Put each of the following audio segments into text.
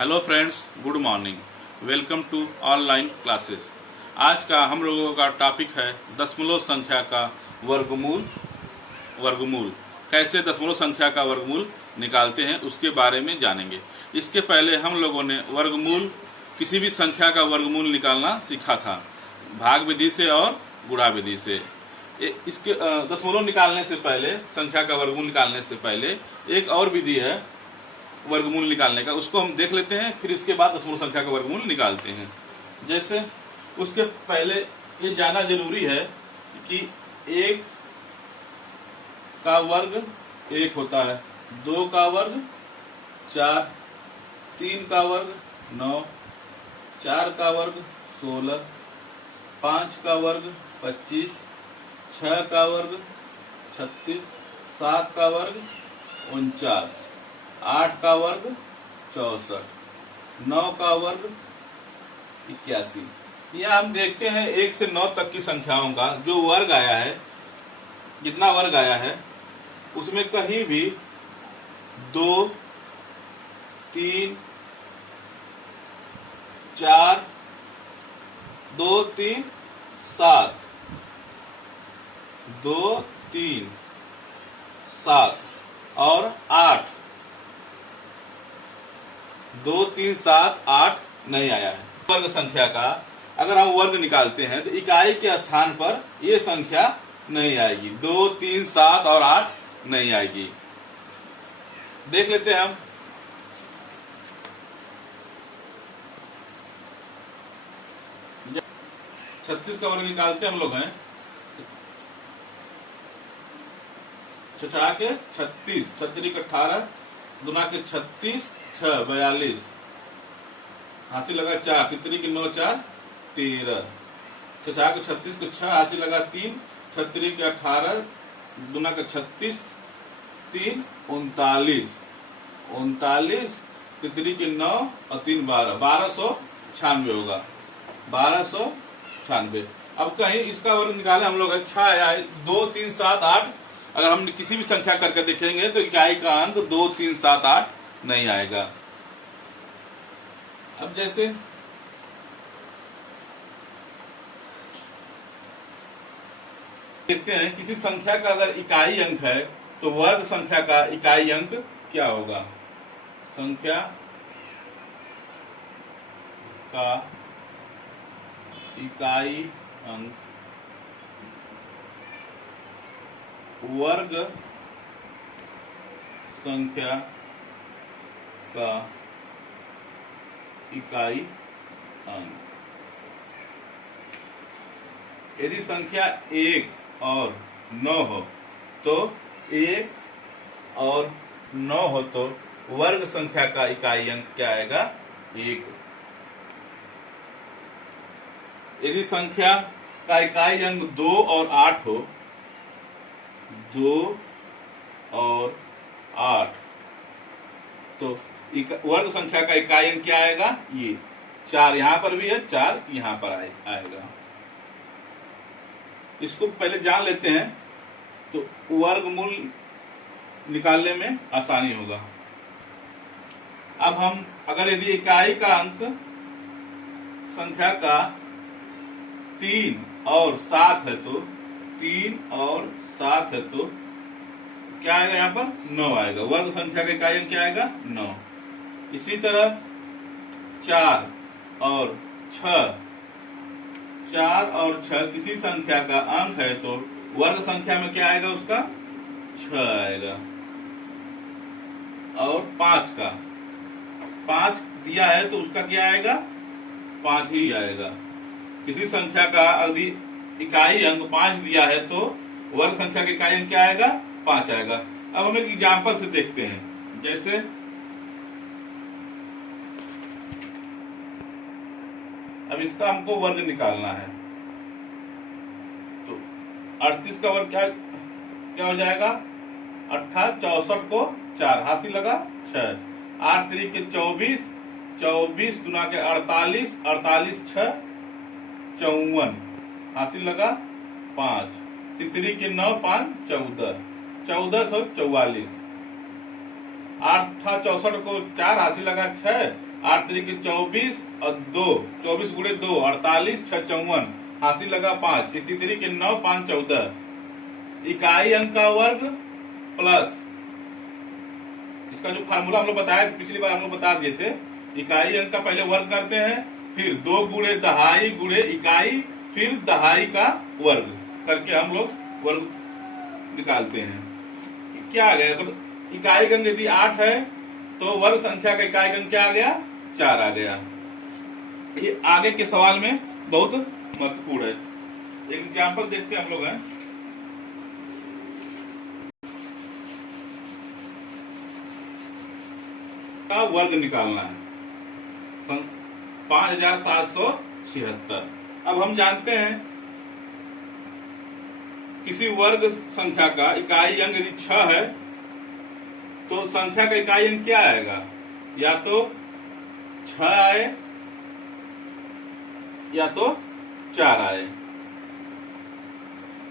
Hello friends, good morning. Welcome to online classes. आज का हम लोगों का टॉपिक है दशमलव संख्या का वर्गमूल। वर्गमूल कैसे दशमलव संख्या का वर्गमूल निकालते हैं उसके बारे में जानेंगे। इसके पहले हम लोगों ने वर्गमूल किसी भी संख्या का वर्गमूल निकालना सीखा था, भाग विधि से और गुणा विधि से। इसके दशमलव निकालने से पहले, संख्या का वर्गमूल निकालने से पहले एक और विधि है वर्गमूल निकालने का, उसको हम देख लेते हैं। फिर इसके बाद दशमलव संख्या का वर्गमूल निकालते हैं। जैसे उसके पहले ये जानना जरूरी है कि एक का वर्ग एक होता है, दो का वर्ग चार, तीन का वर्ग 9, चार का वर्ग 16, पांच का वर्ग 25, छह का वर्ग 36, सात का वर्ग 49, आठ का वर्ग 64, 9 का वर्ग 81। यहाँ हम देखते हैं 1 से 9 तक की संख्याओं का जो वर्ग आया है, जितना वर्ग आया है उसमें कहीं भी 2, 3, 4, 2, 3, 7, 2, 3, 7 और 8, 2, 3, 7, 8 नहीं आया है। वर्ग संख्या का अगर हम वर्ग निकालते हैं तो इकाई के स्थान पर ये संख्या नहीं आएगी। 2, 3, 7 और 8 नहीं आएगी। देख लेते हैं हम। जब 36 का वर्ग निकालते हम लोग हैं, छछा के 36, 36 के 18, दुना के 36, 6 42, हासिल लगा 4, तितरी की 9 4 13, छछा के 36 को 6, हासिल लगा 3, 36 के 18, दुना के 36, 3 39, 39, तितरी की 9 और 3 12, 1296 होगा, 1296। अब कहीं इसका वर्ग निकाले हम लोग, अच्छा आया है 2, 3, 7, 8। अगर हम किसी भी संख्या करके देखेंगे तो इकाई का अंक 2, 3, 7, 8 नहीं आएगा। अब जैसे देखते हैं किसी संख्या का अगर इकाई अंक है तो वर्ग संख्या का इकाई अंक क्या होगा। संख्या का इकाई अंक वर्ग संख्या का इकाई अंक। यदि संख्या 1 और 9 हो तो 1 और 9 हो तो वर्ग संख्या का इकाई अंक क्या आएगा, 1। यदि संख्या का इकाई अंक 2 और 8 हो, 2 और 8, तो वर्ग संख्या का इकाई अंक क्या आएगा, ये 4। यहां पर भी है 4, यहां पर आएगा। इसको पहले जान लेते हैं तो वर्गमूल निकालने में आसानी होगा। अब हम अगर यदि इकाई का अंक संख्या का 3 और 7 है तो 3 और 7 है तो क्या आएगा, यहाँ पर 9 आएगा। वर्ग संख्या का इकाई अंक क्या आएगा, 9। इसी तरह 4 और 6, 4 और 6 किसी संख्या का अंक है तो वर्ग संख्या में क्या आएगा, उसका 6 आएगा। और 5 का 5 दिया है तो उसका क्या आएगा, 5 ही आएगा। किसी संख्या का यदि इकाई अंक 5 दिया है तो वर्ग संख्या का इकाई अंक क्या आएगा, 5 आएगा। अब हम एक एग्जाम्पल से देखते हैं। जैसे अब इसका हमको वर्ग निकालना है तो 38 का वर्ग क्या हो जाएगा, 68, 64 को 4, हासिल लगा 6, 8 3 के 24, 24 गुना के 48, 48 6 54, हासिल लगा 5, तितरी के 9 5 14, 1444, 8 64 को 4, हासिल लगा 6, 8 तरीके 24 और 2, 24 गुणे 2 48, 6 54, हासिल लगा 5, 3 तरीके 9, 5 14। इकाई अंक का वर्ग प्लस इसका जो फार्मूला हम लोग बताया पिछली बार हम लोग बता दिए थे, इकाई अंक का पहले वर्ग करते हैं, फिर 2 गुणे दहाई गुणे इकाई, फिर दहाई का वर्ग करके हम लोग वर्ग निकालते हैं। क्या आ गया? तो इकाई अंक यदि 8 है तो वर्ग संख्या का इकाई अंक क्या आ गया? 4 आ गया। ये आगे के सवाल में बहुत महत्वपूर्ण है। एक एग्जाम्पल देखते हैं हम लोग हैं। का वर्ग निकालना है 5776। अब हम जानते हैं किसी वर्ग संख्या का इकाई अंक यदि 6 है तो संख्या का इकाई अंक क्या आएगा? या तो 6 आए या तो 4 आए।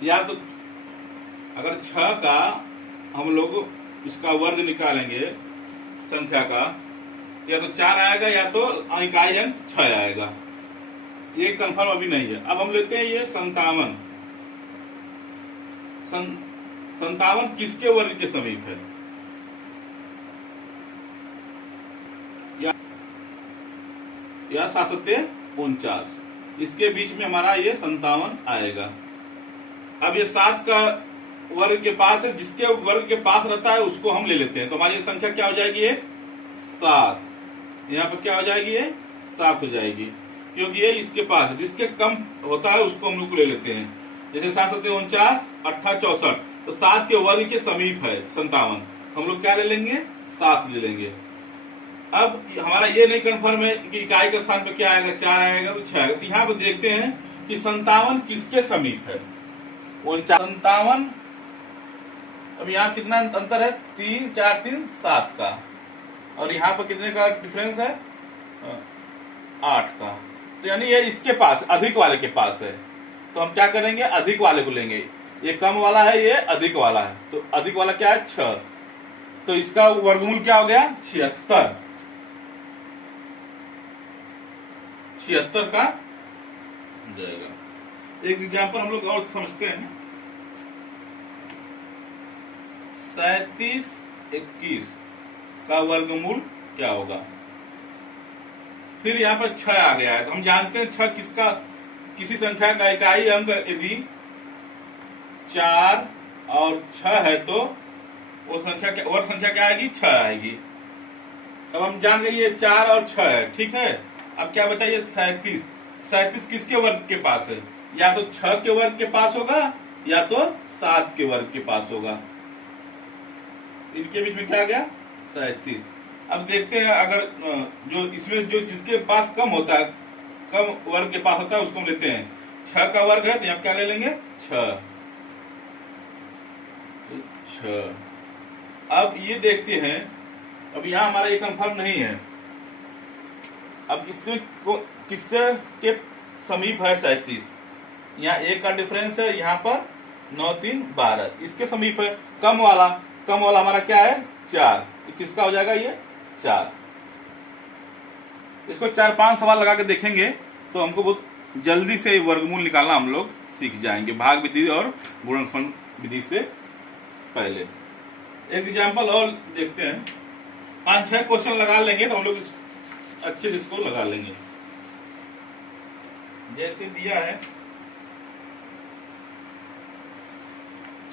या तो अगर 6 का हम लोग इसका वर्ग निकालेंगे संख्या का, या तो 4 आएगा या तो इकाई अंक 6 आएगा। ये कंफर्म अभी नहीं है। अब हम लेते हैं ये 57। 57 किसके वर्ग के समीप है? या 749, इसके बीच में हमारा ये 57 आएगा। अब ये 7 का वर्ग के पास है, जिसके वर्ग के पास रहता है उसको हम ले लेते हैं, तो हमारी संख्या क्या हो जाएगी? ये 7। यहाँ पर क्या हो जाएगी? ये 7 हो जाएगी, क्योंकि ये इसके पास है। जिसके कम होता है उसको हम लोग ले लेते हैं। जैसे 749, 8 64, तो 7 के वर्ग के समीप है 57, हम लोग क्या ले लेंगे? 7 ले लेंगे। अब हमारा ये नहीं कंफर्म है कि इकाई के स्थान पे क्या आएगा, 4 आएगा तो 6 आएगा। तो यहाँ पे देखते हैं कि 57 किसके समीप है। 57, अब यहाँ कितना अंतर है? 3 4 3 7 का, और यहाँ पर कितने का डिफरेंस है? 8 का। तो यानी ये इसके पास, अधिक वाले के पास है, तो हम क्या करेंगे? अधिक वाले को लेंगे। ये कम वाला है, ये अधिक वाला है, तो अधिक वाला क्या है? 6, तो इसका वर्गमूल क्या हो गया? 76। 76 का जाएगा। एक एग्जाम्पल हम लोग और समझते हैं। 37 21 का वर्गमूल क्या होगा? फिर यहाँ पर 6 आ गया है, तो हम जानते हैं 6 किसका, किसी संख्या का इकाई अंक यदि 4 और 6 है तो वो संख्या क्या, वर्ग संख्या क्या आएगी? 6 आएगी। अब हम जान गए ये 4 और 6 है, ठीक है। अब क्या बचा? ये 37। 37 किसके वर्ग के पास है? या तो 6 के वर्ग के पास होगा या तो 7 के वर्ग के पास होगा। इनके बीच में क्या आ गया? 37। अब देखते हैं, अगर जो इसमें जो जिसके पास कम होता है, कम वर्ग के पास होता है, उसको हम लेते हैं। 6 का वर्ग है तो यहाँ क्या ले लेंगे? 6। अब ये देखते हैं, अब यहाँ हमारा ये कंफर्म नहीं है। अब इसमें किससे के समीप है? 37। यहाँ 1 का डिफरेंस है, यहाँ पर 9 3 12, इसके समीप है। कम वाला हमारा क्या है? 4, तो किसका हो जाएगा? ये 4। इसको 4-5 सवाल लगा के देखेंगे तो हमको बहुत जल्दी से वर्गमूल निकालना हम लोग सीख जाएंगे, भाग विधि और गुणनफल विधि से पहले। एक एग्जाम्पल और देखते हैं। 5-6 क्वेश्चन लगा लेंगे तो हम लोग अच्छे से इसको लगा लेंगे। जैसे दिया है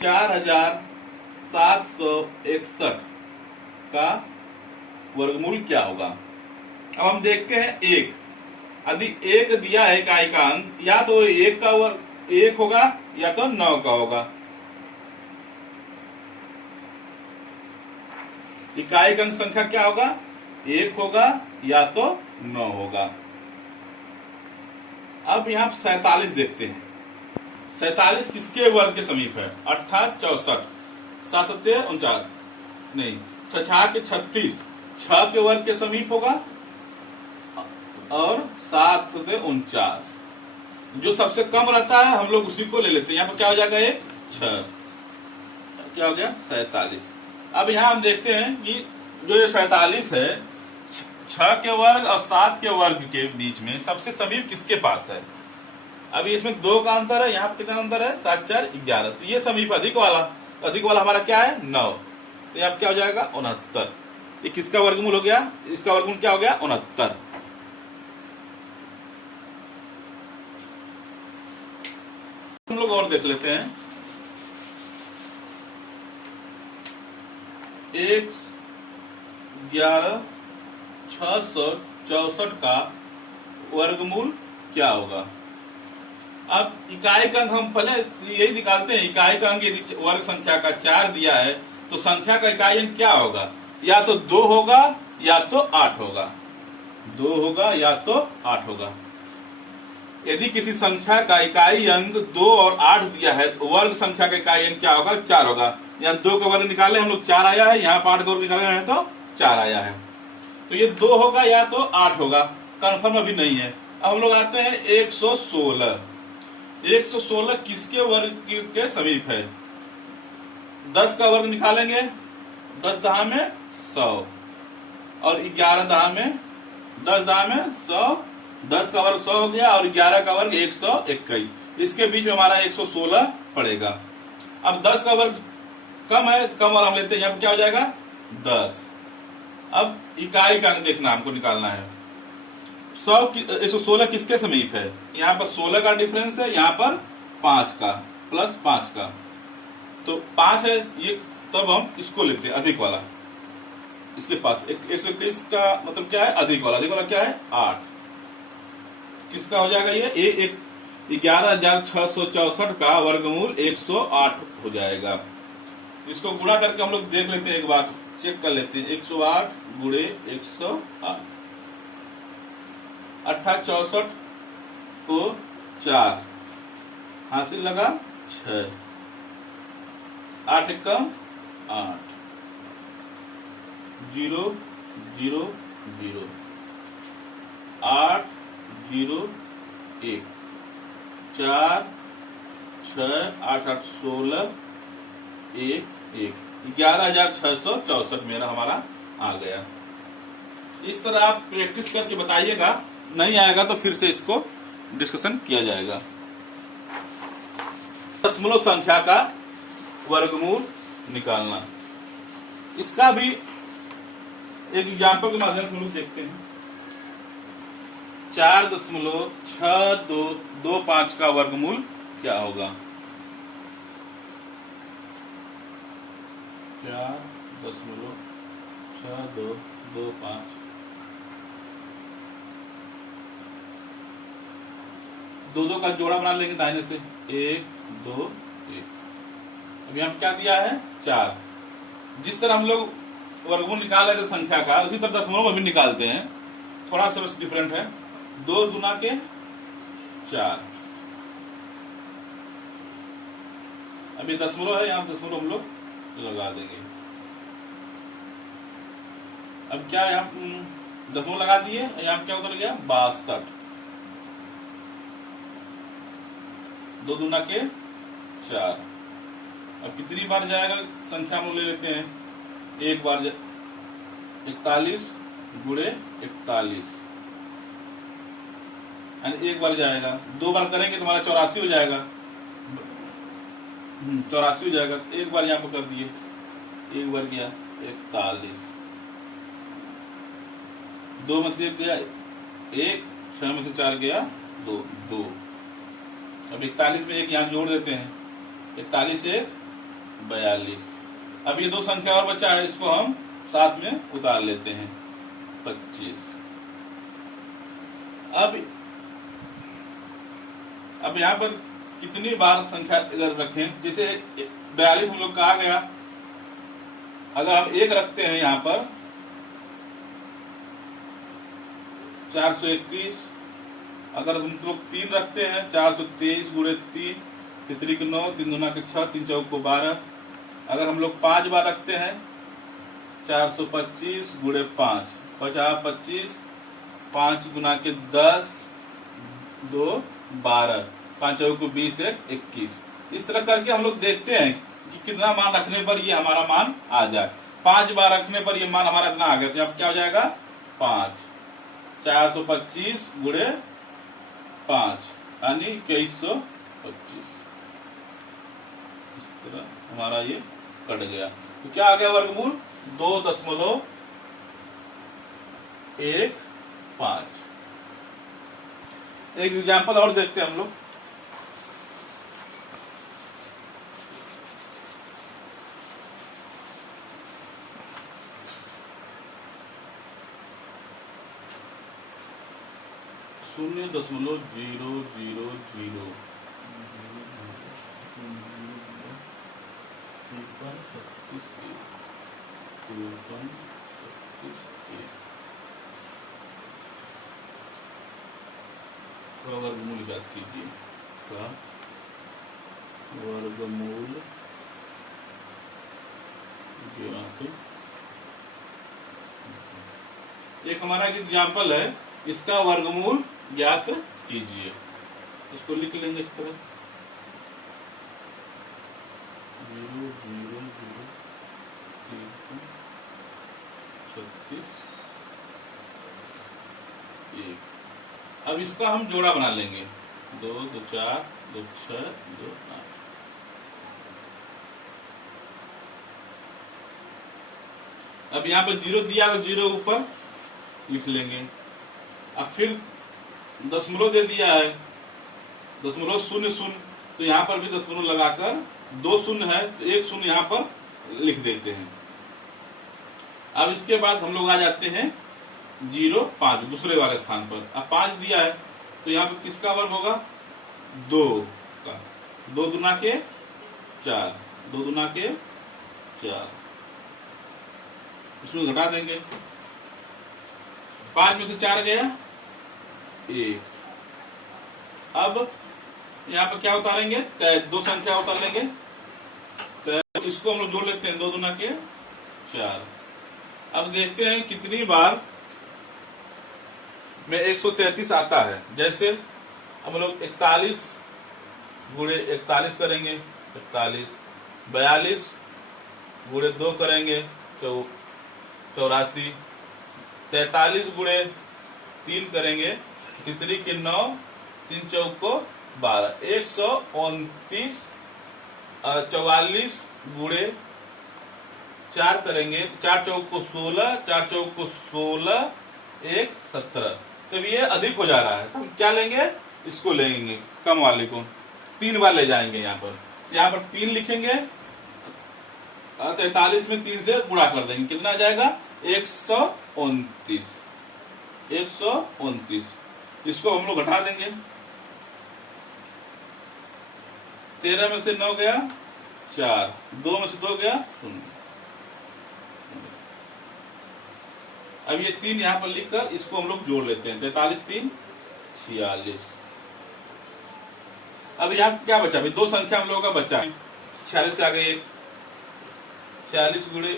4761 का वर्गमूल क्या होगा? अब हम देखते हैं 1। यदि 1 दिया है इकाई का अंक, या तो 1 का वर्ग 1 होगा या तो 9 का होगा। इकाई का अंक संख्या क्या होगा? 1 होगा या तो 9 होगा। अब यहाँ 47 देखते हैं। 47 किसके वर्ग के समीप है? 8 64, 7 49 नहीं, 6 के 36, 6 के वर्ग के समीप होगा, और 7 49 जो सबसे कम रहता है हम लोग उसी को ले लेते हैं। यहाँ पर क्या हो जाएगा? ये 6, क्या हो गया? 47। अब यहाँ हम देखते हैं कि जो ये 47 है, 6 के वर्ग और 7 के वर्ग के बीच में सबसे समीप किसके पास है। अभी इसमें 2 का अंतर है, यहाँ पे कितना अंतर है, 7 4 11, तो ये समीप अधिक वाला हमारा क्या है 9, तो यहाँ क्या हो जाएगा 69। ये किसका वर्गमूल हो गया, इसका वर्गमूल क्या हो गया 69। हम लोग और देख लेते हैं। 1,11,664 का वर्गमूल क्या होगा। अब इकाई का अंक हम पहले यही निकालते हैं। इकाई का अंक यदि वर्ग संख्या का 4 दिया है तो संख्या का इकाई अंक क्या होगा, या तो 2 होगा या तो 8 होगा, 2 होगा या तो 8 होगा। यदि किसी संख्या का इकाई अंक 2 और 8 दिया है तो वर्ग संख्या का इकाई अंक क्या होगा 4 होगा। यहाँ 2 का वर्ग निकाले हम लोग 4 आया है, यहाँ 8 का वर्ग निकाले हैं तो 4 आया है, तो ये 2 होगा या तो 8 होगा, कंफर्म अभी नहीं है। अब हम लोग आते हैं 116। 116 किसके वर्ग के समीप है। 10 का वर्ग निकालेंगे, 10 दहा में 100 और 11 दहा में 10 दहा में 100, 10 का वर्ग 100 हो गया और 11 का वर्ग 121, इसके बीच में हमारा 116 पड़ेगा। अब 10 का वर्ग कम है तो कम वाला हम लेते हैं, यहाँ पे क्या हो जाएगा 10। अब इकाई का अंक देखना हमको निकालना है। 116 किसके समीप है, यहाँ पर 16 का डिफरेंस है, यहाँ पर 5 का प्लस 5 का, तो 5 है ये, तब हम इसको लेते हैं अधिक वाला। इसके पास 121 का मतलब क्या है अधिक वाला क्या है 8, किसका हो जाएगा ये 11,664 का वर्गमूल 108 हो जाएगा। इसको गुणा करके हम लोग देख लेते हैं, एक बार चेक कर लेते हैं। 108 गुणे 108, 64 को 4 हासिल लगा 6, 8 एकम 8, 0 0 0, 8 0 1, 4 6 8 8 16 1 1, 11,664 मेरा हमारा आ गया। इस तरह आप प्रैक्टिस करके बताइएगा, नहीं आएगा तो फिर से इसको डिस्कशन किया जाएगा। दशमलव संख्या का वर्गमूल निकालना, इसका भी एक एग्जाम्पल के माध्यम से हम लोग देखते हैं। 4.6225 का वर्गमूल क्या होगा। 4.6225 दो का जोड़ा बना लेंगे दाहिने से, 1 2 1। अभी हम क्या दिया है 4। जिस तरह हम लोग वर्गमूल निकाल रहे थे संख्या का, उसी तरह दशमलव में भी निकालते हैं, थोड़ा सा बस डिफरेंट है। 2 दूना के 4। अभी दशमलव है, यहाँ दशमलव हम लोग लगा देंगे। अब क्या यहाँ दशमलव लगा दिए, यहाँ क्या उतर गया 62। 2 दूना के 4। अब कितनी बार जाएगा संख्या हम ले लेते हैं, एक बार 41 गुणे 41, यानी एक बार जाएगा। 2 बार करेंगे तो हमारा 84 हो जाएगा, 84 हो जाएगा। एक बार यहाँ पर कर दिए, एक बार गया 41, 2 में से 1 गया 1, 6 में से 4 गया 2 2। अब 41 में एक यहाँ जोड़ देते हैं, 41 1 42। अब ये 2 संख्या और बचा है, इसको हम साथ में उतार लेते हैं 25। अब यहाँ पर कितनी बार संख्या इधर रखें, जैसे 42 हम लोग कहा गया, अगर हम 1 रखते हैं यहाँ पर 421, अगर हम लोग 3 रखते हैं 423 गुणे 3, 3 के 9, 3 दूना के 6, 3 चौक को 12। अगर हम लोग 5 बार रखते हैं 425 गुणे 5, 50 25, 5 गुना के 10, 2 12, 5 चौक को 20 21। इस तरह करके हम लोग देखते हैं कि कितना मान रखने पर ये हमारा मान आ जाए। 5 बार रखने पर ये मान हमारा इतना आ गया, तो अब क्या हो जाएगा 5, 425 गुणे 5 यानी 2125। इस तरह हमारा ये कट गया। तो क्या आ गया वर्गमूल? 2.15। एक एग्जाम्पल और देखते हैं हम लोग। शून्य दशमलव 000 वर्गमूल याद कीजिए का वर्गमूल एक हमारा एक एग्जाम्पल है, इसका वर्गमूल ज्ञात कीजिए। इसको लिख लेंगे इस तरह 00036। अब इसका हम जोड़ा बना लेंगे 2 2 4 2 6 2 8। अब यहाँ पर 0 दिया तो 0 ऊपर लिख लेंगे। अब फिर दशमलव दे दिया है, दशमलव 0 0, तो यहाँ पर भी दशमलव लगाकर 2 शून्य है तो 1 शून्य यहाँ पर लिख देते हैं। अब इसके बाद हम लोग आ जाते हैं 0 5 दूसरे वाले स्थान पर। अब 5 दिया है तो यहाँ पर किसका वर्ग होगा? 2 का। 2 दूना के 4, 2 दूना के 4, इसमें घटा देंगे। 5 में से 4 गया 1। अब यहाँ पर क्या उतारेंगे? 2 संख्या उतार लेंगे, तो इसको हम लोग जोड़ लेते हैं 2 दूना के 4। अब देखते हैं कितनी बार में 133 आता है। जैसे हम लोग 41 गुणे 41 करेंगे 41, 42 गुणे 2 करेंगे 84, 43 गुणे 3 करेंगे 3 के 9, 3 चौक को 12, 129। 44 गुणे 4 करेंगे, 4 चौक को 16, 4 चौक को 16, 1 17। तो ये अधिक हो जा रहा है तो हम क्या लेंगे? इसको लेंगे कम वाले को, 3 बार ले जाएंगे। यहाँ पर 3 लिखेंगे, 43 में 3 से गुणा कर देंगे, कितना आ जाएगा? 129। 129 इसको हम लोग घटा देंगे। 13 में से 9 गया 4, 2 में से 2 गया 0। अब ये 3 यहाँ पर लिखकर इसको हम लोग जोड़ लेते हैं। 43 3 46। अब यहाँ क्या बचा? भाई 2 संख्या हम लोगों का बचा। 46 से आगे 1, 46 गुणे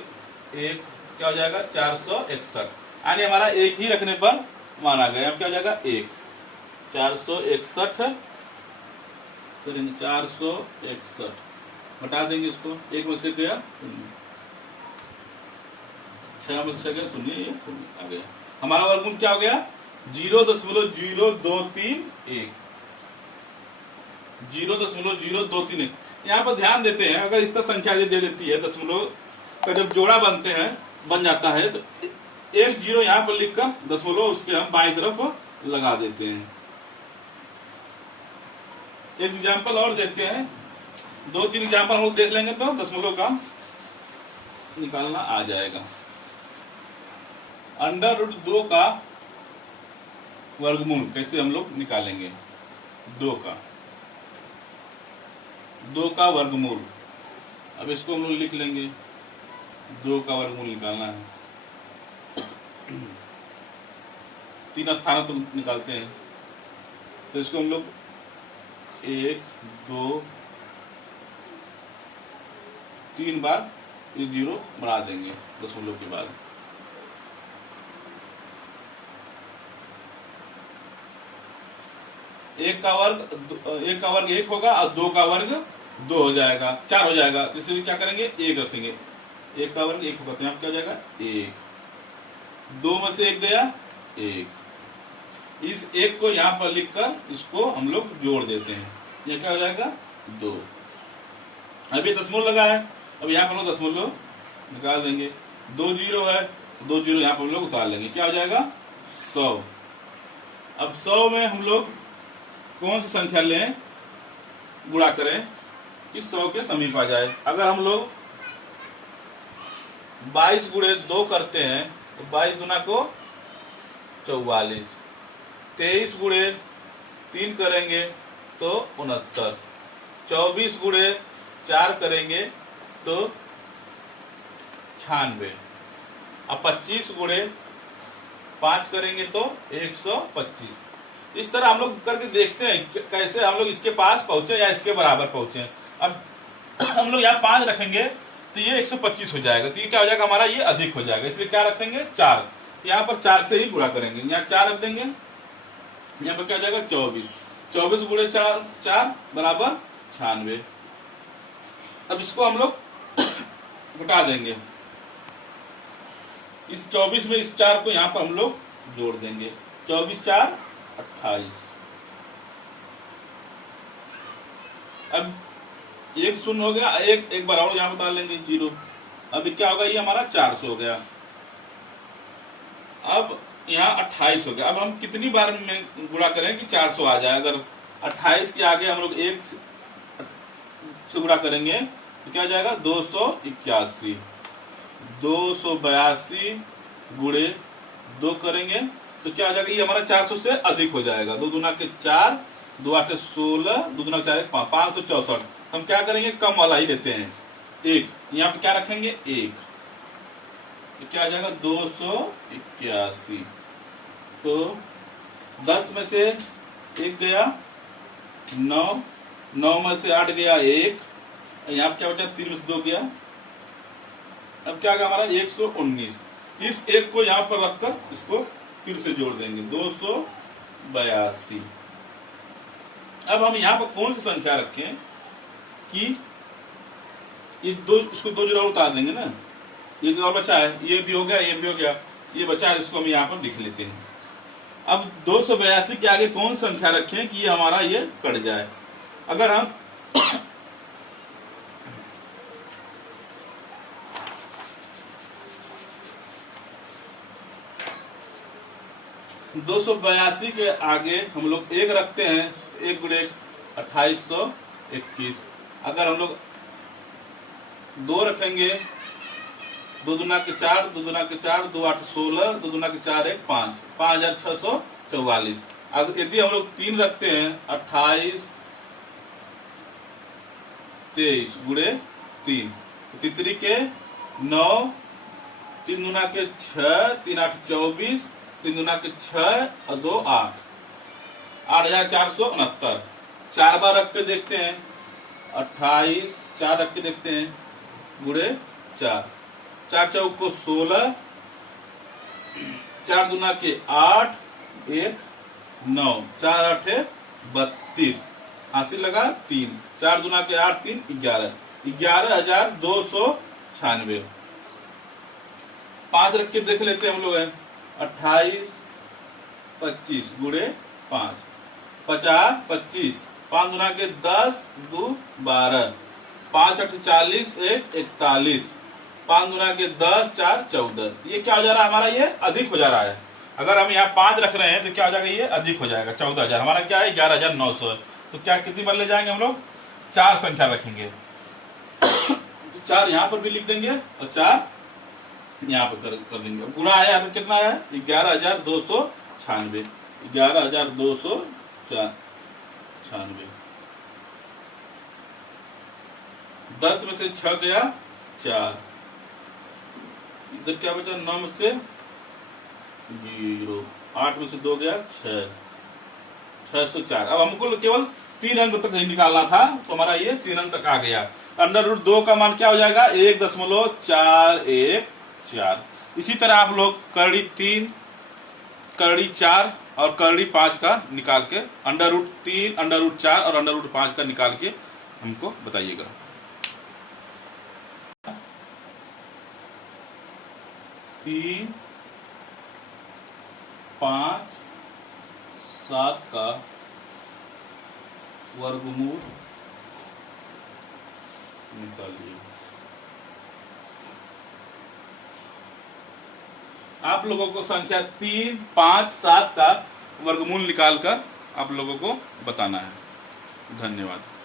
1 क्या हो जाएगा? 461। यानी हमारा 1 ही रखने पर माना गया। अब क्या हो जाएगा? 1 461 करेंगे, 461 बता देंगे इसको। 1 में से गया 6 में से गया 0, ये 0 आ गया। हमारा वर्गमूल क्या हो गया? 0.0231। 0.0231। यहाँ पर ध्यान देते हैं, अगर इस तरह संख्या दे देती है, दशमलव का जब जोड़ा बन जाता है तो 1 0 यहाँ पर लिखकर दशमलव उसके हम बाईं तरफ लगा देते हैं। एक एग्जाम्पल और देखते हैं, 2-3 एग्जाम्पल हम लोग देख लेंगे तो दशमलव का निकालना आ जाएगा। √2 का वर्गमूल कैसे हम लोग निकालेंगे? 2 का वर्गमूल। अब इसको हम लोग लिख लेंगे, 2 का वर्गमूल निकालना है। 3 स्थानों तो निकालते हैं, तो इसको हम लोग 1 2 3 बार 0 बना देंगे दशमलव के बाद। एक का वर्ग 1 होगा और 2 का वर्ग 2 हो जाएगा, 4 हो जाएगा। तो इसलिए क्या करेंगे? 1 रखेंगे। 1 का वर्ग 1 होगा तो यहाँ क्या हो जाएगा? 1। 2 में से 1 गया 1। इस 1 को यहां पर लिखकर इसको हम लोग जोड़ देते हैं, यह क्या हो जाएगा 2। अब ये दशमलव लगा है, अब यहाँ पर हम लोग दशमलव निकाल देंगे। 2 जीरो है, 2 जीरो यहाँ पर हम लोग उतार लेंगे, क्या हो जाएगा 100। अब 100 में हम लोग कौन सी संख्या लें, गुणा करें कि 100 के समीप आ जाए। अगर हम लोग 22 गुणे 2 करते हैं तो 22 गुना को 44, 23 गुणे 3 करेंगे तो 69, 24 गुणे 4 करेंगे तो 96, अब 25 गुणे 5 करेंगे तो 125। इस तरह हम लोग करके देखते हैं कैसे हम लोग इसके पास पहुंचे या इसके बराबर पहुंचे। अब हम लोग यहाँ 5 रखेंगे तो ये 125 हो जाएगा, तो ये क्या हो जाएगा हमारा, ये अधिक हो जाएगा, इसलिए क्या रखेंगे 4। यहाँ पर 4 से ही गुणा करेंगे, यहाँ 4 रख देंगे, यहाँ पर क्या हो जाएगा 24, 24 गुणे 4 4 बराबर 96। अब इसको हम लोग घटा देंगे, इस 24 में इस 4 को यहाँ पर हम लोग जोड़ देंगे, 24 4 28। अब 1 शून्य हो गया, एक बार और यहाँ बता लेंगे 0। अब क्या होगा, ये हमारा 400 हो गया। अब यहाँ 28 हो गया। अब हम कितनी बार में गुणा करें कि 400 आ जाए। अगर 28 के आगे हम लोग 1 से गुणा करेंगे तो क्या हो जाएगा 281, 282 गुणे 2 करेंगे तो क्या हो जाएगा, ये हमारा 400 से अधिक हो जाएगा। 2 दूना के 4, 2 8 16, 2 दूना 4 564। हम क्या करेंगे, कम वाला ही लेते हैं 1, यहाँ पे क्या रखेंगे 1, तो क्या आ जाएगा 281। तो 10 में से 1 गया 9, 9 में से 8 गया 1, यहाँ पे क्या बचा 3 में से 2 गया, अब क्या गया हमारा 119। इस 1 को यहाँ पर रखकर इसको फिर से जोड़ देंगे 282। अब हम यहाँ पर कौन सी संख्या रखें कि ये इसको 2 जीरो उतार देंगे ना, ये जो बचा है ये भी हो गया, ये भी हो गया, ये बचा है, इसको हम यहाँ पर लिख लेते हैं। अब 282 के आगे कौन संख्या रखें कि ये हमारा ये कट जाए। अगर हम 282 के आगे हम लोग 1 रखते हैं, 1 गुणे 2821। अगर हम लोग 2 रखेंगे, 2 दूना के 4, 2 दूना के 4, 2 8 16, 2 दूना के 4 1 5, 5644। अगर यदि हम लोग 3 रखते हैं 28 23 गुणे 3, तितरी के 9, 3 दूना के 6, 3 8 24, 3 दूना के 6 और 2 8, 8469। 4 बार रख के देखते हैं, 28 4 रख के देखते हैं गुणे 4, 4 चौक को 16, 4 दूना के 8 1 9, 4 8 32, हासिल लगा 3, 4 दूना के 8 3 11, 11,296। 5 रख के देख लेते हैं हम लोग, 28 25 गुणे 5, 50 25, 5 दूना के 10 2 12, 5 8 40 1 41, 5 दूना के 10 4 14। ये क्या हो जा रहा है हमारा, ये अधिक हो जा रहा है। अगर हम यहाँ 5 रख रहे हैं तो क्या हो जाएगा, ये अधिक हो जाएगा 14,000। हमारा क्या है 11,900। तो क्या कितनी बार ले जाएंगे हम लोग, 4 संख्या रखेंगे। तो 4 यहाँ पर भी लिख देंगे और 4 यहाँ पर कर देंगे। गुणा आया यहाँ पर कितना आया, 11,296, 11,296। 10 में से 6 गया 4, इधर क्या बचा 9 में से 0, 8 में से 2 गया 6, 604। अब हमको केवल 3 अंक तक निकालना था, तो हमारा ये 3 अंक तक आ गया। √2 का मान क्या हो जाएगा 1.414। इसी तरह आप लोग करड़ी 3, करड़ी 4 और करड़ी 5 का निकाल के √3, √4 और √5 का निकाल के हमको बताइएगा। 5 7 का वर्गमूल निकालिए। आप लोगों को संख्या 3 5 7 का वर्गमूल निकालकर आप लोगों को बताना है। धन्यवाद।